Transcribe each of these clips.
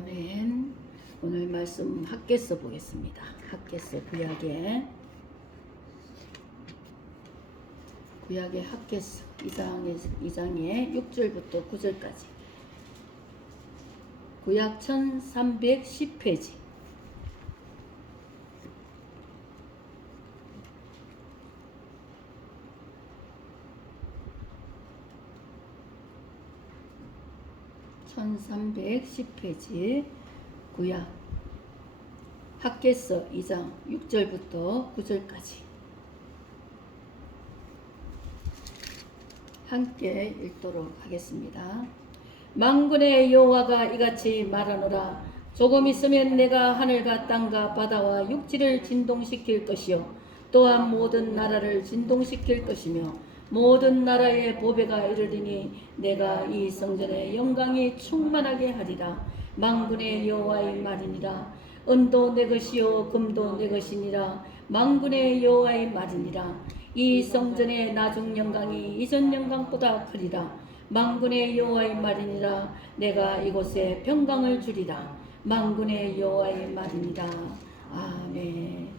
아멘. 오늘 말씀 학개서 보겠습니다. 학개서 구약의 학개서 2장의 6절부터 9절까지 구약 1310페이지 구약 학개서 2장 6절부터 9절까지 함께 읽도록 하겠습니다. 만군의 여호와가 이같이 말하노라. 조금 있으면 내가 하늘과 땅과 바다와 육지를 진동시킬 것이요 또한 모든 나라를 진동시킬 것이며 모든 나라의 보배가 이르리니 내가 이 성전의 영광이 충만하게 하리라. 만군의 여호와의 말이니라. 은도 내 것이요 금도 내 것이니라. 만군의 여호와의 말이니라. 이 성전의 나중 영광이 이전 영광보다 크리라. 만군의 여호와의 말이니라. 내가 이곳에 평강을 주리라. 만군의 여호와의 말이니라. 아멘.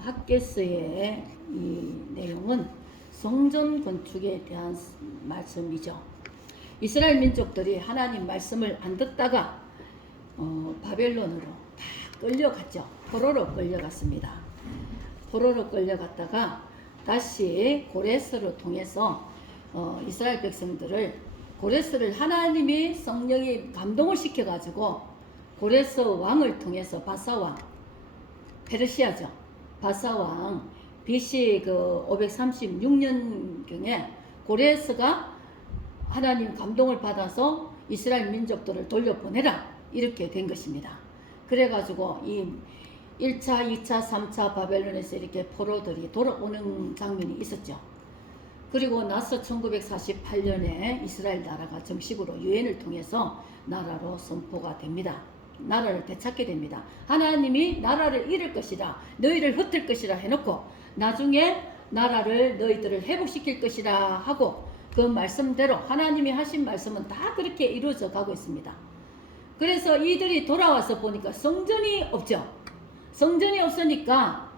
학개서의 이 내용은 성전 건축에 대한 말씀이죠. 이스라엘 민족들이 하나님 말씀을 안 듣다가 바벨론으로 다 끌려갔죠. 포로로 끌려갔습니다. 포로로 끌려갔다가 다시 고레스를 통해서 이스라엘 백성들을 고레스를 하나님이 성령이 감동을 시켜가지고 고레스 왕을 통해서 바사왕 페르시아죠. 바사왕 BC 536년경에 고레스가 하나님 감동을 받아서 이스라엘 민족들을 돌려보내라 이렇게 된 것입니다. 그래가지고 이 1차, 2차, 3차 바벨론에서 이렇게 포로들이 돌아오는 장면이 있었죠. 그리고 나서 1948년에 이스라엘 나라가 정식으로 유엔을 통해서 나라로 선포가 됩니다. 나라를 되찾게 됩니다. 하나님이 나라를 잃을 것이라 너희를 흩을 것이라 해놓고 나중에 나라를 너희들을 회복시킬 것이라 하고 그 말씀대로 하나님이 하신 말씀은 다 그렇게 이루어져 가고 있습니다. 그래서 이들이 돌아와서 보니까 성전이 없죠. 성전이 없으니까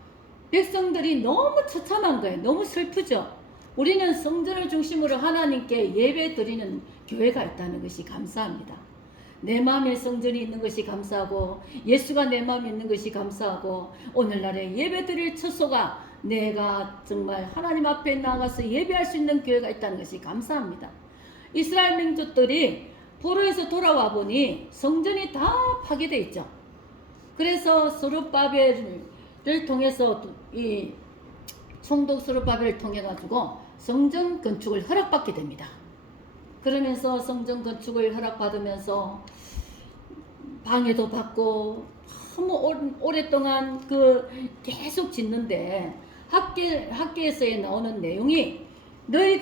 백성들이 너무 처참한 거예요. 너무 슬프죠. 우리는 성전을 중심으로 하나님께 예배 드리는 교회가 있다는 것이 감사합니다. 내 마음에 성전이 있는 것이 감사하고 예수가 내 마음에 있는 것이 감사하고 오늘날에 예배 드릴 처소가 내가 정말 하나님 앞에 나가서 예배할 수 있는 교회가 있다는 것이 감사합니다. 이스라엘 민족들이 포로에서 돌아와 보니 성전이 다 파괴되어 있죠. 그래서 스룹바벨을 통해서 이 총독 스룹바벨을 통해 가지고 성전 건축을 허락받게 됩니다. 그러면서 성전 건축을 허락받으면서 방해도 받고 너무 오랫동안 계속 짓는데 학개에서에 나오는 내용이 너희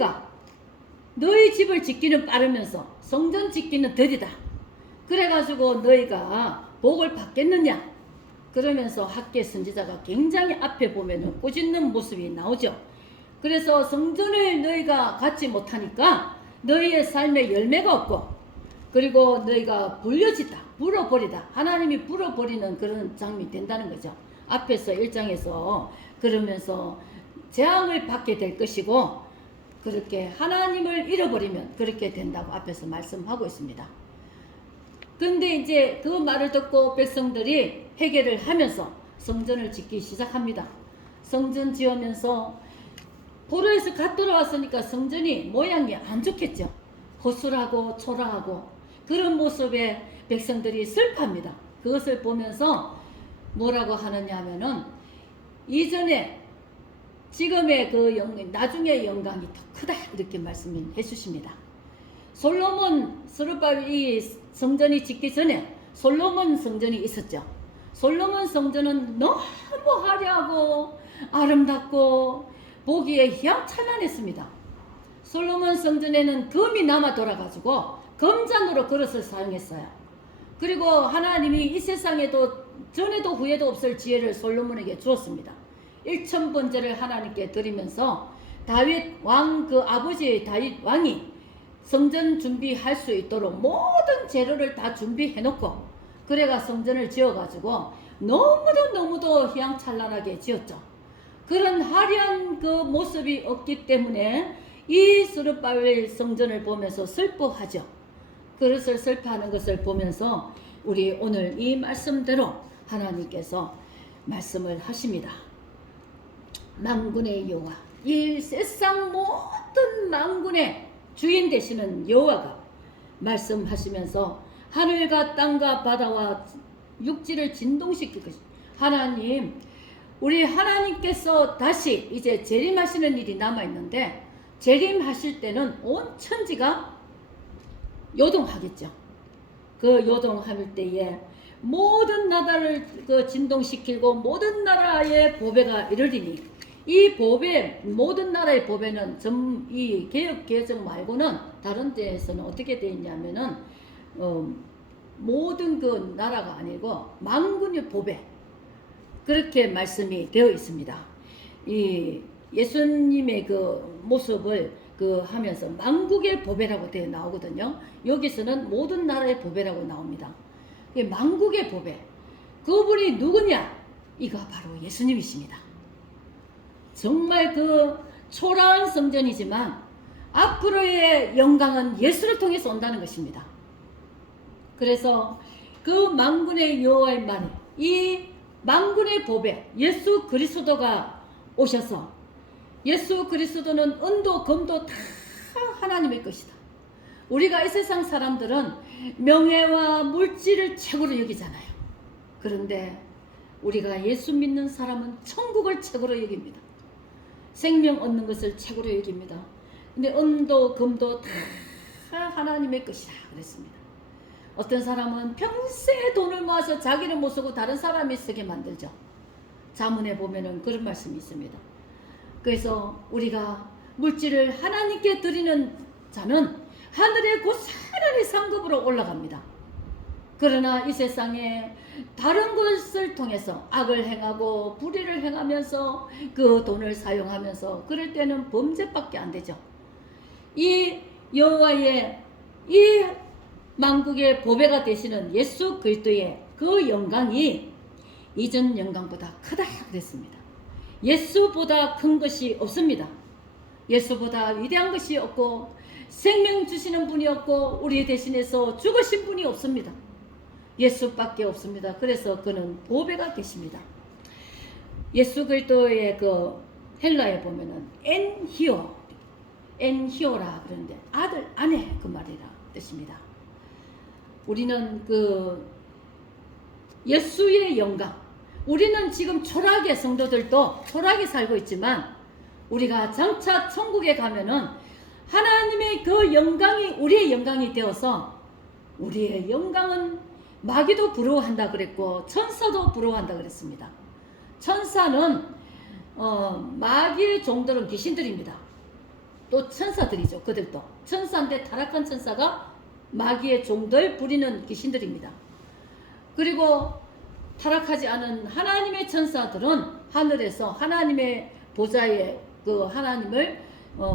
집을 짓기는 빠르면서 성전 짓기는 더디다. 그래가지고 너희가 복을 받겠느냐? 그러면서 학개 선지자가 굉장히 앞에 보면은 꾸짖는 모습이 나오죠. 그래서 성전을 너희가 갖지 못하니까 너희의 삶에 열매가 없고 그리고 너희가 불어버리다. 하나님이 불어버리는 그런 장면이 된다는 거죠. 앞에서 1장에서 그러면서 재앙을 받게 될 것이고 그렇게 하나님을 잃어버리면 그렇게 된다고 앞에서 말씀하고 있습니다. 근데 이제 그 말을 듣고 백성들이 회개를 하면서 성전을 짓기 시작합니다. 성전 지으면서 포로에서 갓 돌아왔으니까 성전이 모양이 안 좋겠죠. 허술하고 초라하고 그런 모습에 백성들이 슬퍼합니다. 그것을 보면서 뭐라고 하느냐 하면은 이전에 지금의 나중의 영광이 더 크다 이렇게 말씀해 주십니다. 솔로몬 스룹바벨이 성전이 짓기 전에 솔로몬 성전이 있었죠. 솔로몬 성전은 너무 화려하고 아름답고 보기에 휘황찬란했습니다. 솔로몬 성전에는 금이 남아 돌아가지고 금잔으로 그릇을 사용했어요. 그리고 하나님이 이 세상에도 전에도 후에도 없을 지혜를 솔로몬에게 주었습니다. 1000번제를 하나님께 드리면서 다윗 왕 아버지 다윗 왕이 성전 준비할 수 있도록 모든 재료를 다 준비해 놓고 그래가 성전을 지어 가지고 너무도 휘황찬란하게 지었죠. 그런 화려한 그 모습이 없기 때문에 이 스룹바벨 성전을 보면서 슬퍼하죠. 그것을 슬퍼하는 것을 보면서 우리 오늘 이 말씀대로 하나님께서 말씀을 하십니다. 만군의 여호와, 이 세상 모든 만군의 주인 되시는 여호와가 말씀하시면서 하늘과 땅과 바다와 육지를 진동시킬 것이 하나님, 우리 하나님께서 다시 이제 재림하시는 일이 남아있는데 재림하실 때는 온 천지가 요동하겠죠. 그 요동할 때에 모든 나라를 그 진동시키고 모든 나라의 보배가 이르리니 이 보배, 모든 나라의 보배는 이 개혁 개정 말고는 다른 데에서는 어떻게 되어 있냐면은 모든 그 나라가 아니고 만군의 보배, 그렇게 말씀이 되어 있습니다. 이 예수님의 그 모습을 그 하면서 만국의 보배라고 되어 나오거든요. 여기서는 모든 나라의 보배라고 나옵니다. 만국의 보배, 그분이 누구냐? 이가 바로 예수님이십니다. 정말 그 초라한 성전이지만 앞으로의 영광은 예수를 통해서 온다는 것입니다. 그래서 그 만군의 여호와의 말이 이 만군의 보배 예수 그리스도가 오셔서, 예수 그리스도는 은도 금도 다 하나님의 것이다. 우리가 이 세상 사람들은 명예와 물질을 최고로 여기잖아요. 그런데 우리가 예수 믿는 사람은 천국을 최고로 여깁니다. 생명 얻는 것을 최고로 여깁니다. 근데 은도 금도 다 하나님의 것이라 그랬습니다. 어떤 사람은 평생 돈을 모아서 자기는 못 쓰고 다른 사람이 쓰게 만들죠. 자문에 보면은 그런 말씀이 있습니다. 그래서 우리가 물질을 하나님께 드리는 자는 하늘의 고스란히 상급으로 올라갑니다. 그러나 이 세상에 다른 것을 통해서 악을 행하고 불의를 행하면서 그 돈을 사용하면서 그럴 때는 범죄밖에 안 되죠. 이 여호와의 이 만국의 보배가 되시는 예수 그리스도의 그 영광이 이전 영광보다 크다 그랬습니다. 예수보다 큰 것이 없습니다. 예수보다 위대한 것이 없고 생명 주시는 분이 없고 우리 대신해서 죽으신 분이 없습니다. 예수밖에 없습니다. 그래서 그는 보배가 되십니다. 예수 그리스도의 그 헬라에 보면은 엔히오라 그러는데 아들, 아내 그 말이라 뜻입니다. 우리는 그 예수의 영광, 우리는 지금 초라하게 성도들도 초라하게 살고 있지만 우리가 장차 천국에 가면은 하나님의 그 영광이 우리의 영광이 되어서 우리의 영광은 마귀도 부러워한다 그랬고 천사도 부러워한다 그랬습니다. 천사는 마귀의 종들은 귀신들입니다. 또 천사들이죠. 그들도 천사인데 타락한 천사가 마귀의 종들 부리는 귀신들입니다. 그리고 타락하지 않은 하나님의 천사들은 하늘에서 하나님의 보좌에 그 하나님을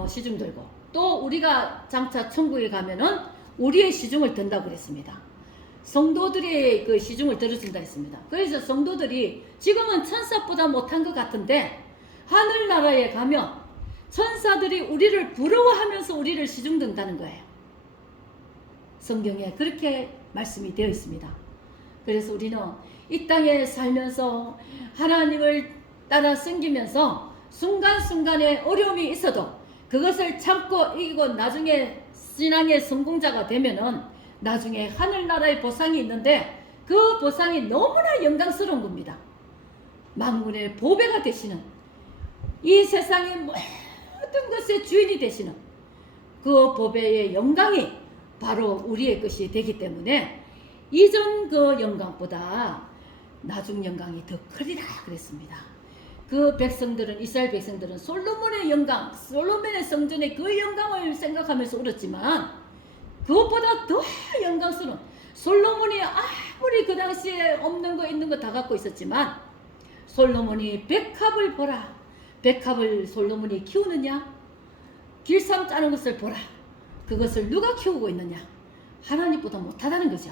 시중 들고 또 우리가 장차 천국에 가면은 우리의 시중을 든다고 그랬습니다. 성도들이 그 시중을 들어준다 했습니다. 그래서 성도들이 지금은 천사보다 못한 것 같은데 하늘나라에 가면 천사들이 우리를 부러워하면서 우리를 시중 든다는 거예요. 성경에 그렇게 말씀이 되어 있습니다. 그래서 우리는 이 땅에 살면서 하나님을 따라 섬기면서 순간순간에 어려움이 있어도 그것을 참고 이기고 나중에 신앙의 성공자가 되면은 나중에 하늘나라의 보상이 있는데 그 보상이 너무나 영광스러운 겁니다. 만군의 보배가 되시는 이 세상의 모든 것의 주인이 되시는 그 보배의 영광이 바로 우리의 것이 되기 때문에 이전 그 영광보다 나중 영광이 더 크리라 그랬습니다. 그 백성들은, 이스라엘 백성들은 솔로몬의 영광, 솔로몬의 성전의 그 영광을 생각하면서 울었지만 그것보다 더 영광스러운, 솔로몬이 아무리 그 당시에 없는 거 있는 거 다 갖고 있었지만 솔로몬이 백합을 보라, 백합을 솔로몬이 키우느냐, 길쌈 짜는 것을 보라, 그것을 누가 키우고 있느냐? 하나님보다 못하다는 거죠.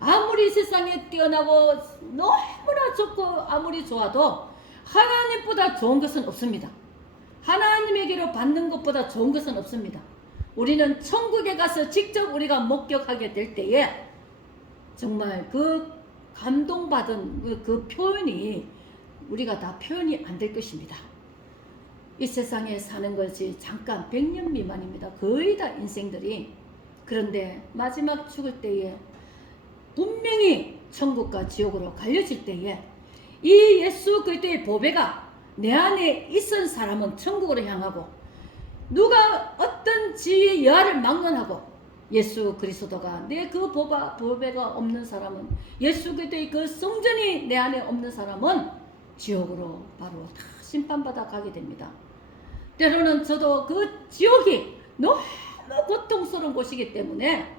아무리 세상에 뛰어나고 너무나 좋고 아무리 좋아도 하나님보다 좋은 것은 없습니다. 하나님에게로 받는 것보다 좋은 것은 없습니다. 우리는 천국에 가서 직접 우리가 목격하게 될 때에 정말 그 감동받은 그 표현이 우리가 다 표현이 안 될 것입니다. 이 세상에 사는 것이 잠깐 100년 미만입니다. 거의 다 인생들이. 그런데 마지막 죽을 때에 분명히 천국과 지옥으로 갈려질 때에 이 예수 그리스도의 보배가 내 안에 있은 사람은 천국으로 향하고, 누가 어떤 지위의 여하를 막론하고 예수 그리스도가 내 그 보배가 없는 사람은, 예수 그리스도의 그 성전이 내 안에 없는 사람은 지옥으로 바로 다 심판받아 가게 됩니다. 때로는 저도 그 지옥이 너무 고통스러운 곳이기 때문에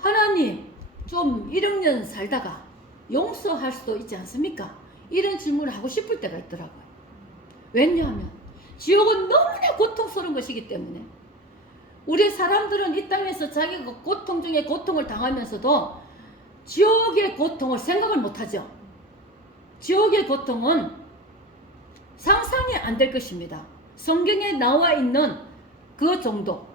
하나님 좀 1억년 살다가 용서할 수도 있지 않습니까? 이런 질문을 하고 싶을 때가 있더라고요. 왜냐하면 지옥은 너무나 고통스러운 것이기 때문에. 우리 사람들은 이 땅에서 자기가 고통 중에 고통을 당하면서도 지옥의 고통을 생각을 못하죠. 지옥의 고통은 상상이 안 될 것입니다. 성경에 나와 있는 그 정도,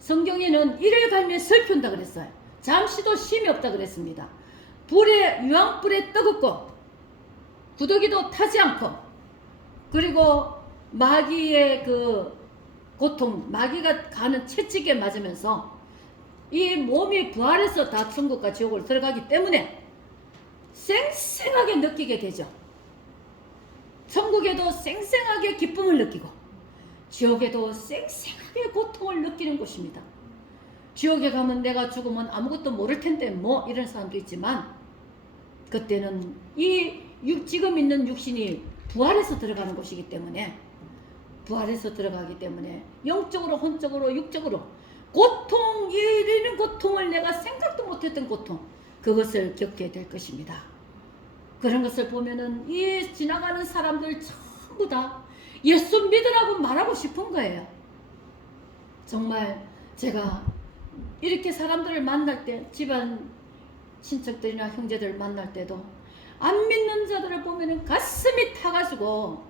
성경에는 이를 갈면 슬피 온다 그랬어요. 잠시도 쉼이 없다 그랬습니다. 유황불에 뜨겁고 구더기도 타지 않고, 그리고 마귀의 그 고통, 마귀가 가는 채찍에 맞으면서 이 몸이 부활해서 다 천국과 지옥으로 들어가기 때문에 쌩쌩하게 느끼게 되죠. 천국에도 쌩쌩하게 기쁨을 느끼고 지옥에도 쌩쌩하게 고통을 느끼는 곳입니다. 지옥에 가면 내가 죽으면 아무것도 모를 텐데 뭐 이런 사람도 있지만, 그때는 지금 있는 육신이 부활해서 들어가는 곳이기 때문에, 부활해서 들어가기 때문에 영적으로 혼적으로 육적으로 고통, 이르는 고통을 내가 생각도 못했던 고통, 그것을 겪게 될 것입니다. 그런 것을 보면은 이 지나가는 사람들 전부 다 예수 믿으라고 말하고 싶은 거예요. 정말 제가 이렇게 사람들을 만날 때, 집안 친척들이나 형제들 만날 때도 안 믿는 자들을 보면은 가슴이 타가지고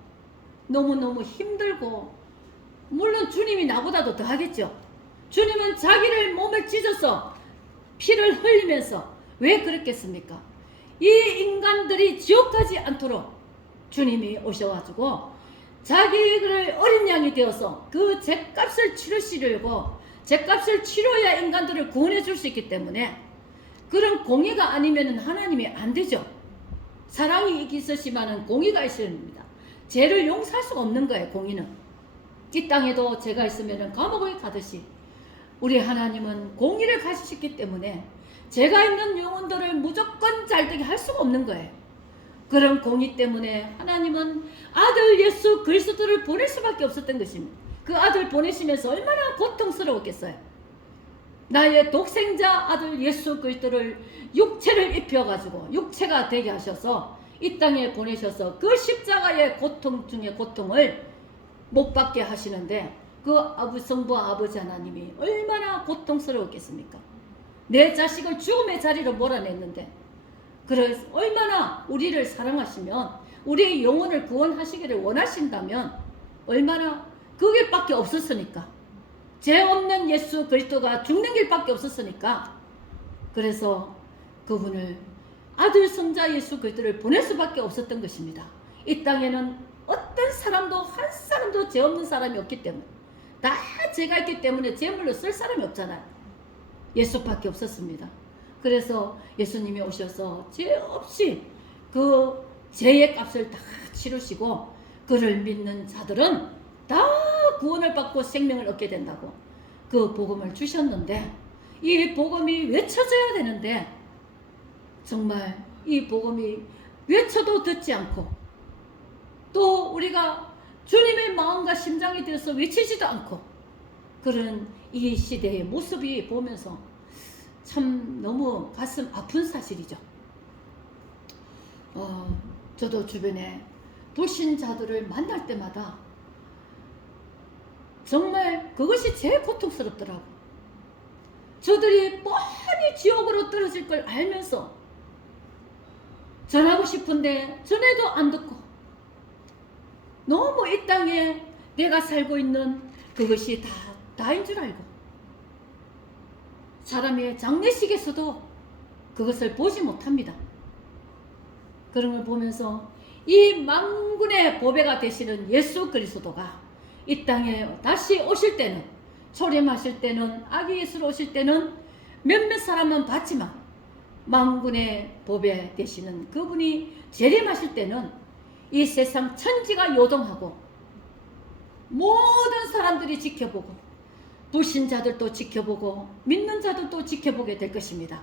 너무너무 힘들고, 물론 주님이 나보다도 더 하겠죠. 주님은 자기를 몸을 찢어서 피를 흘리면서 왜 그랬겠습니까? 이 인간들이 지옥 가지 않도록 주님이 오셔가지고 자기를 어린 양이 되어서 그 죗값을 치르시려고, 죗값을 치러야 인간들을 구원해 줄 수 있기 때문에, 그런 공의가 아니면 하나님이 안 되죠. 사랑이 있으시면 공의가 있어야 됩니다. 죄를 용서할 수가 없는 거예요. 공의는 이 땅에도 죄가 있으면 감옥에 가듯이 우리 하나님은 공의를 가지셨기 때문에 죄가 있는 영혼들을 무조건 잘되게 할 수가 없는 거예요. 그런 공의 때문에 하나님은 아들 예수 그리스도를 보낼 수밖에 없었던 것입니다. 그 아들 보내시면서 얼마나 고통스러웠겠어요. 나의 독생자 아들 예수 그리스도를 육체를 입혀가지고 육체가 되게 하셔서 이 땅에 보내셔서 그 십자가의 고통 중에 고통을 못 받게 하시는데, 그 성부 아버지 하나님이 얼마나 고통스러웠겠습니까? 내 자식을 죽음의 자리로 몰아냈는데, 그래서 얼마나 우리를 사랑하시면, 우리의 영혼을 구원하시기를 원하신다면 얼마나 그 길밖에 없었으니까, 죄 없는 예수 그리스도가 죽는 길밖에 없었으니까, 그래서 그분을 아들 성자 예수 그리스도를 보낼 수밖에 없었던 것입니다. 이 땅에는 어떤 사람도 한 사람도 죄 없는 사람이 없기 때문에, 다 죄가 있기 때문에 제물로 쓸 사람이 없잖아요. 예수밖에 없었습니다. 그래서 예수님이 오셔서 죄 없이 그 죄의 값을 다 치르시고, 그를 믿는 자들은 다 구원을 받고 생명을 얻게 된다고 그 복음을 주셨는데, 이 복음이 외쳐져야 되는데 정말 이 복음이 외쳐도 듣지 않고, 또 우리가 주님의 마음과 심장이 되어서 외치지도 않고, 그런 이 시대의 모습이 보면서 참 너무 가슴 아픈 사실이죠. 저도 주변에 불신자들을 만날 때마다 정말 그것이 제일 고통스럽더라고. 저들이 뻔히 지옥으로 떨어질 걸 알면서 전하고 싶은데 전해도 안 듣고 너무 이 땅에 내가 살고 있는 그것이 다인 줄 알고 사람의 장례식에서도 그것을 보지 못합니다. 그런 걸 보면서 이 만군의 보배가 되시는 예수 그리스도가 이 땅에 다시 오실 때는, 초림하실 때는, 아기 예수로 오실 때는 몇몇 사람은 봤지만 만군의 보배 되시는 그분이 재림하실 때는 이 세상 천지가 요동하고 모든 사람들이 지켜보고 불신자들도 지켜보고 믿는 자들도 지켜보게 될 것입니다.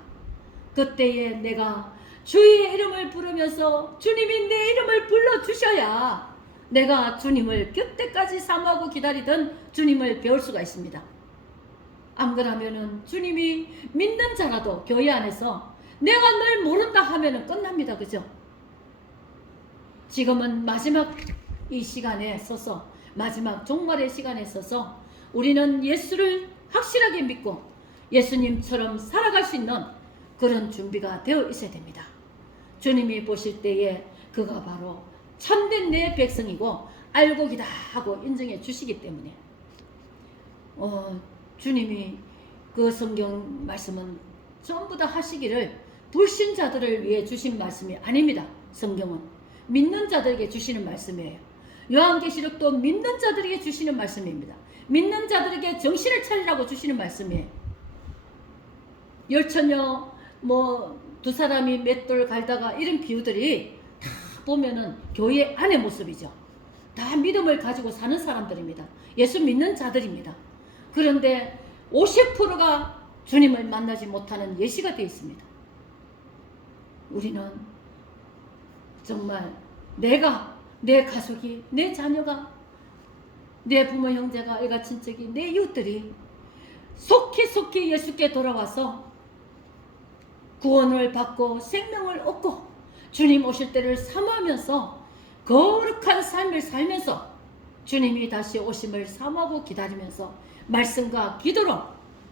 그때에 내가 주의 이름을 부르면서 주님이 내 이름을 불러주셔야 내가 주님을 그때까지 사모하고 기다리던 주님을 배울 수가 있습니다. 안 그러면은 주님이 믿는 자라도 교회 안에서 내가 널 모른다 하면은 끝납니다. 그죠? 지금은 마지막 이 시간에 서서, 마지막 종말의 시간에 서서 우리는 예수를 확실하게 믿고 예수님처럼 살아갈 수 있는 그런 준비가 되어 있어야 됩니다. 주님이 보실 때에 그가 바로 참된 내 백성이고 알곡이다 하고 인정해 주시기 때문에 주님이 그 성경 말씀은 전부 다 하시기를 불신자들을 위해 주신 말씀이 아닙니다. 성경은 믿는 자들에게 주시는 말씀이에요. 요한계시록도 믿는 자들에게 주시는 말씀입니다. 믿는 자들에게 정신을 차리라고 주시는 말씀이에요. 열처녀 두 사람이 맷돌 갈다가 이런 비유들이 다 보면은 교회 안의 모습이죠. 다 믿음을 가지고 사는 사람들입니다. 예수 믿는 자들입니다. 그런데 50%가 주님을 만나지 못하는 예시가 되어 있습니다. 우리는 정말 내가, 내 가족이, 내 자녀가, 내 부모 형제가, 애가 친척이, 내 이웃들이 속히 예수께 돌아와서 구원을 받고 생명을 얻고 주님 오실 때를 사모하면서 거룩한 삶을 살면서 주님이 다시 오심을 사모하고 기다리면서 말씀과 기도로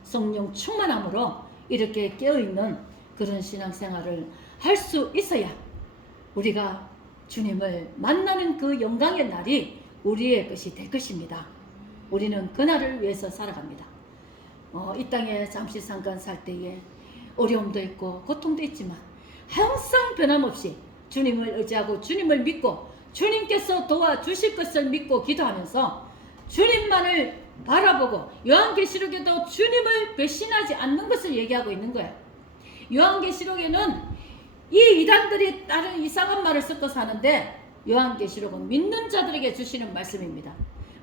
성령 충만함으로 이렇게 깨어있는 그런 신앙생활을 할 수 있어야 우리가 주님을 만나는 그 영광의 날이 우리의 것이 될 것입니다. 우리는 그날을 위해서 살아갑니다. 이 땅에 잠시 잠깐 살 때에 어려움도 있고 고통도 있지만 항상 변함없이 주님을 의지하고 주님을 믿고 주님께서 도와주실 것을 믿고 기도하면서 주님만을 바라보고, 요한계시록에도 주님을 배신하지 않는 것을 얘기하고 있는 거예요. 요한계시록에는 이 이단들이 다른 이상한 말을 섞어서 하는데 요한계시록은 믿는 자들에게 주시는 말씀입니다.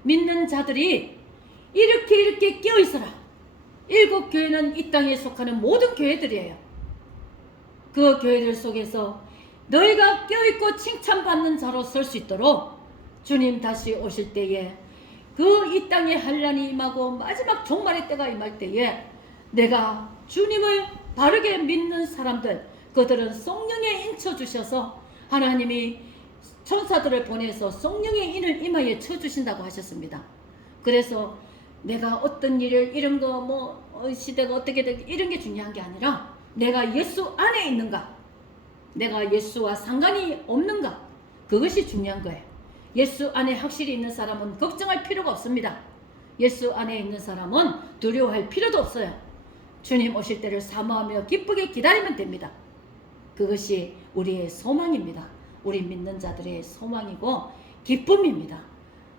믿는 자들이 이렇게 깨어있어라. 7 교회는 이 땅에 속하는 모든 교회들이에요. 그 교회들 속에서 너희가 깨어있고 칭찬받는 자로 설 수 있도록 주님 다시 오실 때에 그 이 땅에 환난이 임하고 마지막 종말의 때가 임할 때에 내가 주님을 바르게 믿는 사람들, 그들은 성령의 인 쳐주셔서 하나님이 천사들을 보내서 성령의 인을 임하에 쳐주신다고 하셨습니다. 그래서 내가 어떤 일을 이런 거 시대가 어떻게 되고 이런 게 중요한 게 아니라 내가 예수 안에 있는가, 내가 예수와 상관이 없는가, 그것이 중요한 거예요. 예수 안에 확실히 있는 사람은 걱정할 필요가 없습니다. 예수 안에 있는 사람은 두려워할 필요도 없어요. 주님 오실 때를 사모하며 기쁘게 기다리면 됩니다. 그것이 우리의 소망입니다. 우리 믿는 자들의 소망이고 기쁨입니다.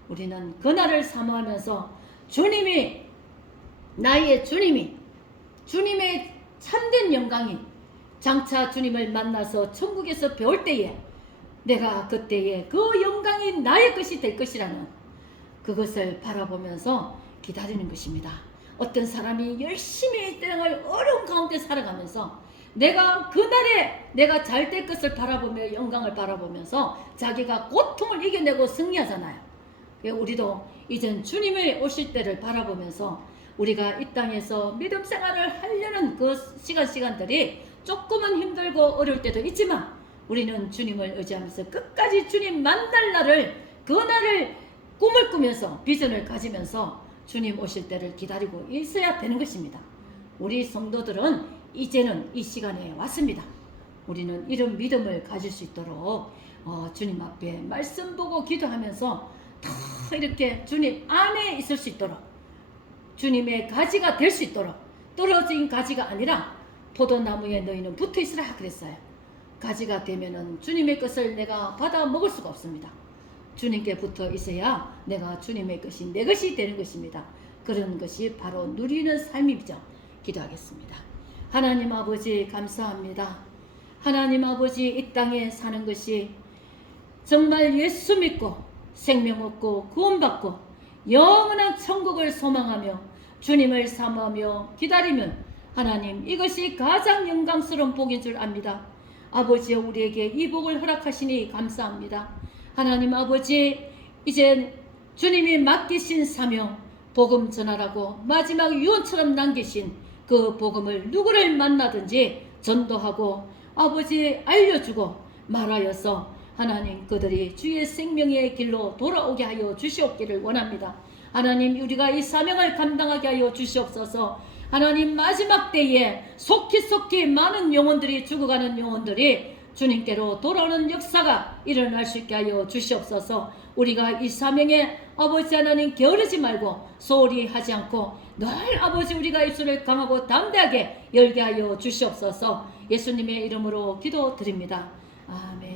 우리는 그날을 사모하면서 주님이, 나의 주님이, 주님의 참된 영광이 장차 주님을 만나서 천국에서 배울 때에 내가 그때에 그 영광이 나의 것이 될 것이라는 그것을 바라보면서 기다리는 것입니다. 어떤 사람이 열심히 이 땅을 어려운 가운데 살아가면서 내가 그날에 내가 잘 될 것을 바라보며 영광을 바라보면서 자기가 고통을 이겨내고 승리하잖아요. 우리도 이젠 주님의 오실 때를 바라보면서 우리가 이 땅에서 믿음 생활을 하려는 그 시간들이 조금은 힘들고 어려울 때도 있지만 우리는 주님을 의지하면서 끝까지 주님 만날 날을, 그날을 꿈을 꾸면서 비전을 가지면서 주님 오실 때를 기다리고 있어야 되는 것입니다. 우리 성도들은 이제는 이 시간에 왔습니다. 우리는 이런 믿음을 가질 수 있도록 주님 앞에 말씀 보고 기도하면서 다 이렇게 주님 안에 있을 수 있도록, 주님의 가지가 될 수 있도록, 떨어진 가지가 아니라 포도나무에 너희는 붙어 있으라 그랬어요. 가지가 되면은 주님의 것을 내가 받아 먹을 수가 없습니다. 주님께 붙어 있어야 내가 주님의 것이 내 것이 되는 것입니다. 그런 것이 바로 누리는 삶이죠. 기도하겠습니다. 하나님 아버지 감사합니다. 하나님 아버지 이 땅에 사는 것이 정말 예수 믿고 생명 얻고 구원받고 영원한 천국을 소망하며 주님을 사모하며 기다리면 하나님 이것이 가장 영광스러운 복인 줄 압니다. 아버지여 우리에게 이 복을 허락하시니 감사합니다. 하나님 아버지 이제 주님이 맡기신 사명 복음 전하라고 마지막 유언처럼 남기신 그 복음을 누구를 만나든지 전도하고 아버지 알려주고 말하여서 하나님 그들이 주의 생명의 길로 돌아오게 하여 주시옵기를 원합니다. 하나님 우리가 이 사명을 감당하게 하여 주시옵소서. 하나님 마지막 때에 속히 많은 영혼들이 죽어가는 영혼들이 주님께로 돌아오는 역사가 일어날 수 있게 하여 주시옵소서. 우리가 이 사명에 아버지 하나님 게으르지 말고 소홀히 하지 않고 늘 아버지 우리가 입술을 강하고 담대하게 열게 하여 주시옵소서. 예수님의 이름으로 기도드립니다. 아멘.